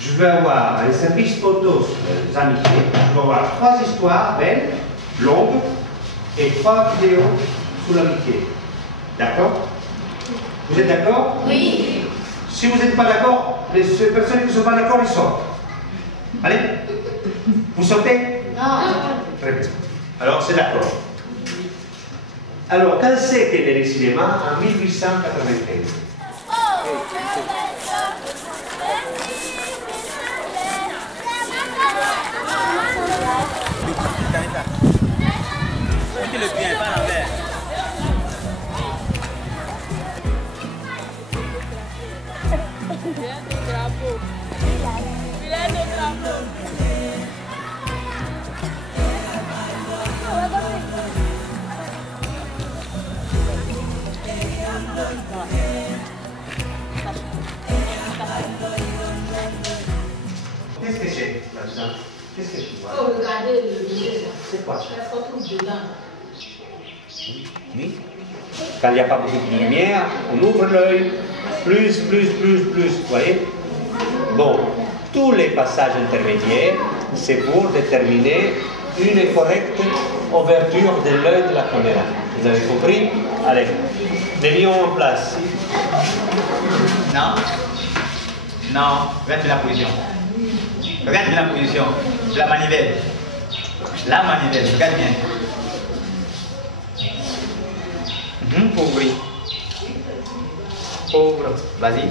je vais avoir un service photos amitiés, je vais avoir 3 histoires belles, longues, et 3 vidéos sur l'amitié. D'accord? Vous êtes d'accord? Oui. Si vous n'êtes pas d'accord, les personnes qui ne sont pas d'accord, ils sortent. Allez? Vous sortez? Non. Très bien. Alors, c'est d'accord. Alors, quand c'est qu'est né le cinéma? En 1895. Le bien, pas l'envers. Qu'est-ce que c'est là-dedans? Qu'est-ce que tu vois? Oh, regardez le vidéo. C'est quoi? La photo dedans. Oui. Quand il n'y a pas beaucoup de lumière, on ouvre l'œil. Plus, vous voyez? Bon, tous les passages intermédiaires, c'est pour déterminer une correcte ouverture de l'œil de la caméra. Vous avez compris? Allez, les lions en place. Non. Non. Regarde la position. Regarde bien la position. La manivelle. La manivelle. Regarde bien. Pauvre. Pauvre. Vas-y.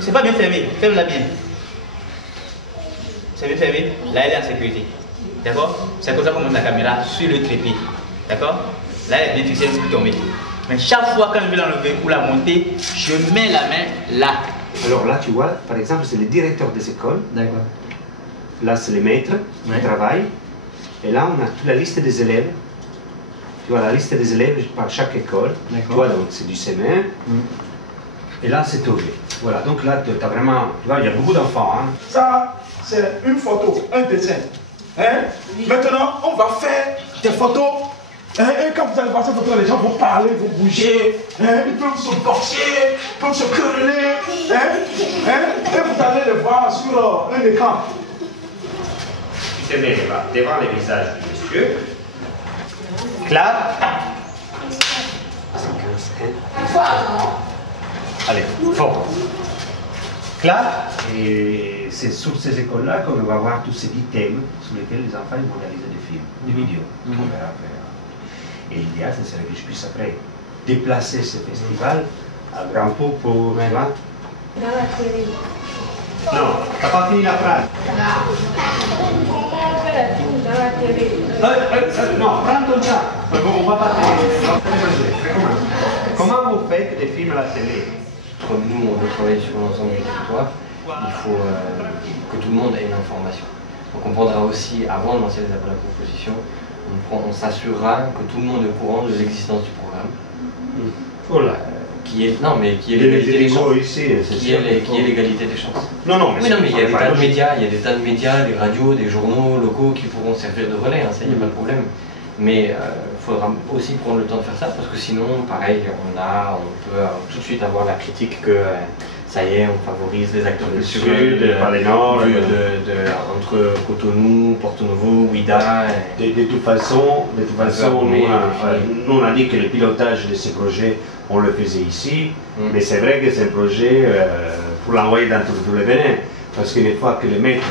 C'est pas bien fermé. Ferme-la bien. C'est bien fermé. Là, elle est en sécurité. D'accord? C'est comme ça qu'on monte la caméra sur le trépied. D'accord? Là, elle est bien fixée, elle ne peut plus tomber. Mais chaque fois quand je vais l'enlever ou la monter, je mets la main là. Alors là, tu vois, par exemple, c'est le directeur des écoles. D'accord. Là, c'est les maîtres qui travaillent. Et là, on a toute la liste des élèves. Tu vois, la liste des élèves par chaque école. Tu vois, donc c'est du CM1. Et là, c'est tourné. Voilà, donc là, tu as vraiment... Tu vois, il y a beaucoup d'enfants. Hein. Ça, c'est une photo, un dessin. Hein? Maintenant, on va faire des photos. Hein? Et quand vous allez voir ces photos, les gens vont parler, vont bouger. Hein? Ils peuvent se boxer, ils peuvent se quereller. Hein? Hein? Et vous allez les voir sur un écran. Tu te mets devant le visage du monsieur. Clap. Allez, fort. Clap. Et c'est sur ces écoles-là qu'on va voir tous ces petits thèmes sur lesquels les enfants vont réaliser des films, des vidéos. On verra après. Et l'idéal, ce serait que je puisse après déplacer ce festival à Grand Pau pour... Tu vois? Dans la télé. Non, t'as pas fini la phrase. On fait la film dans la télé. Non, prends ton temps. On va pas Comment vous faites des films à la télé? Comme nous, on veut travailler sur l'ensemble du territoire, il faut que tout le monde ait une information. Donc on prendra aussi, avant de lancer les appels à proposition, on s'assurera que tout le monde est au courant de l'existence du programme. Voilà. Qui est l'égalité des chances. Qui est l'égalité des chances. Non, non, mais il y a des tas de médias, des radios, des journaux locaux qui pourront servir de relais, hein, ça, il n'y a pas de problème. Mais il faudra aussi prendre le temps de faire ça parce que sinon, pareil, on peut tout de suite avoir la critique que ça y est, on favorise les acteurs du Sud, par les Nord, entre Cotonou, Porto Novo, Ouida. De toute façon, nous on a dit que le pilotage de ces projets, on le faisait ici, mais c'est vrai que c'est un projet pour l'envoyer dans tout le Bénin. Parce qu'une fois que les maîtres,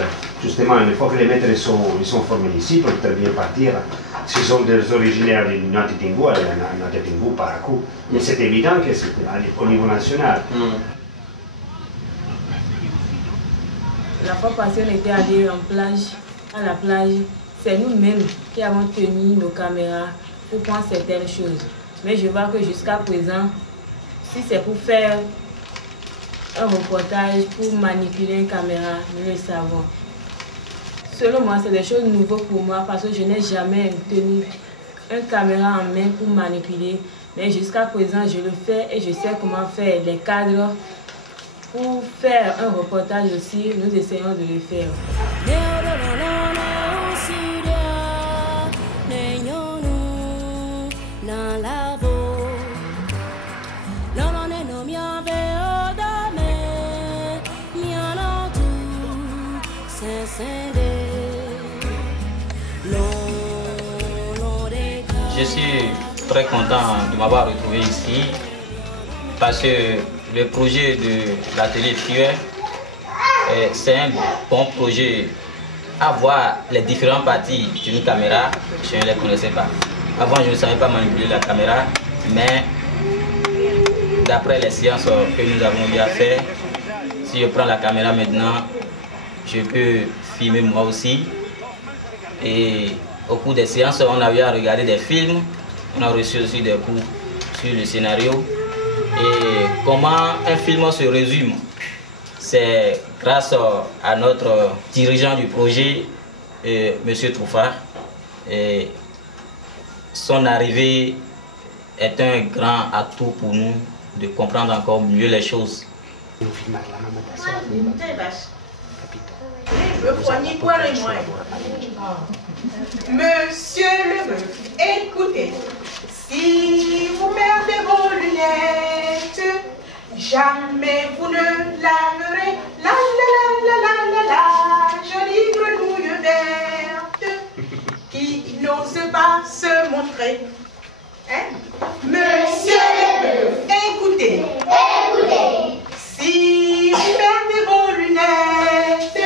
justement, une fois que les maîtres sont formés ici, ils peuvent très bien partir. S'ils sont des originaires de Natitingou, aller à Natitingou par un coup. Mais c'est évident que c'est au niveau national. La fois passée, on était allé à la plage. C'est nous-mêmes qui avons tenu nos caméras pour prendre certaines choses. Mais je vois que jusqu'à présent, si c'est pour faire un reportage, pour manipuler une caméra, nous le savons. Selon moi, c'est des choses nouvelles pour moi parce que je n'ai jamais tenu une caméra en main pour manipuler. Mais jusqu'à présent, je le fais et je sais comment faire les cadres. Pour faire un reportage aussi, nous essayons de le faire. Je suis très content de m'avoir retrouvé ici parce que le projet de l'atelier Tueur, c'est un bon projet. À voir les différentes parties d'une caméra, je ne les connaissais pas. Avant, je ne savais pas manipuler la caméra, mais d'après les séances que nous avons eu à faire, si je prends la caméra maintenant, je peux filmer moi aussi. Et au cours des séances, on a eu à regarder des films, on a reçu aussi des cours sur le scénario. Et comment un film se résume, c'est grâce à notre dirigeant du projet, M. Trouffard. Et son arrivée est un grand atout pour nous de comprendre encore mieux les choses. Monsieur le meuf, écoutez, si vous perdez vos lunettes, jamais vous ne laverez la jolie grenouille verte qui n'ose pas se montrer. Hein? Monsieur le meuf, écoutez, si vous perdez vos lunettes,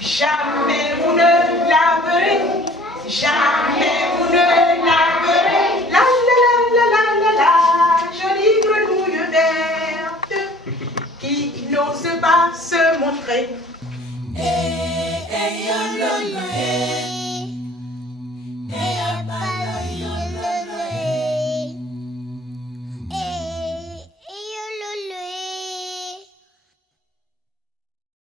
jamais vous ne laverez, jamais vous ne laverez la jolie grenouille verte qui n'ose pas se montrer.